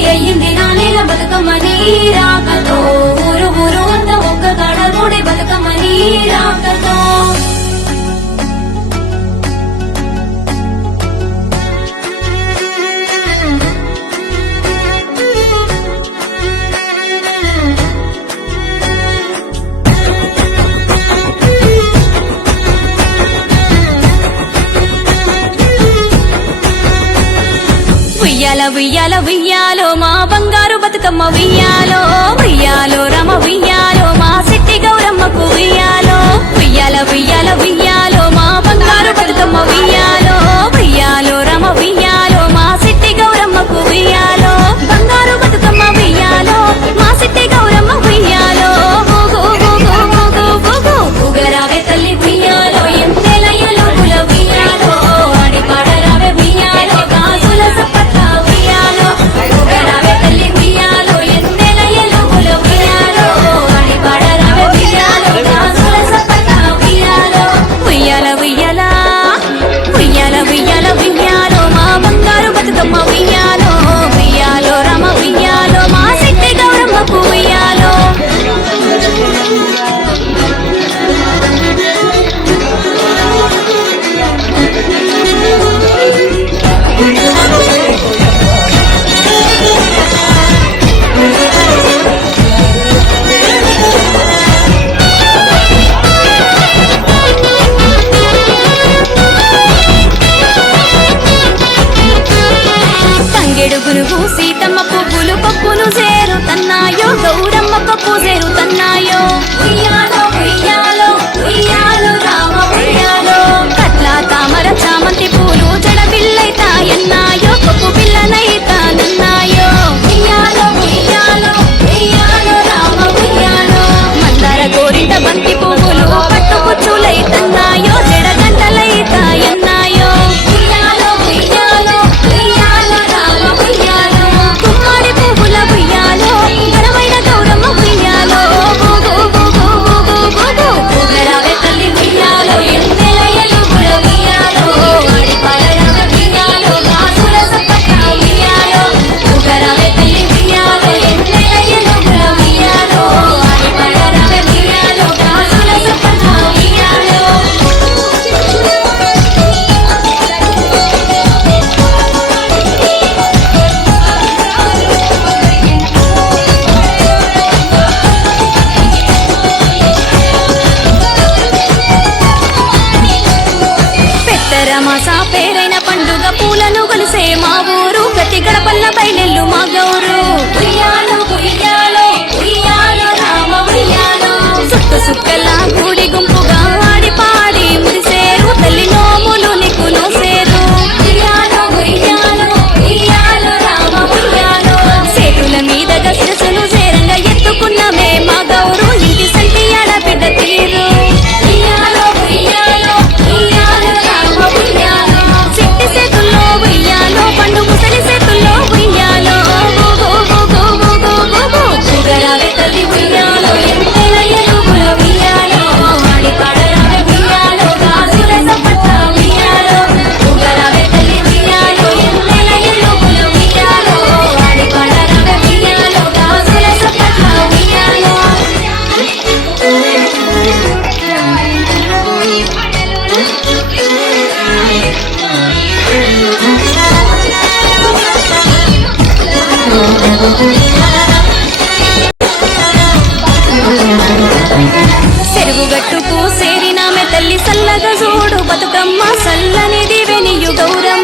yeah వియ్యాల వియ్యాల వియ్యాలో మా బంగారు బతుకమ్మ వియ్యాలో వియ్యాలో రమ ఉయ్యాలో రమాసా పేరైన పండుగ పూలను గొలిసే మా ఊరు. ప్రతి గడపల్ల బయలెల్లు మా గౌరు. చుట్టు సుక్కలా గుడి చెరువుగట్టు పూసేరి నామె తల్లి సల్లగా చూడు బతుకమ్మ సల్లనిది వెనియు గౌరమ్మ.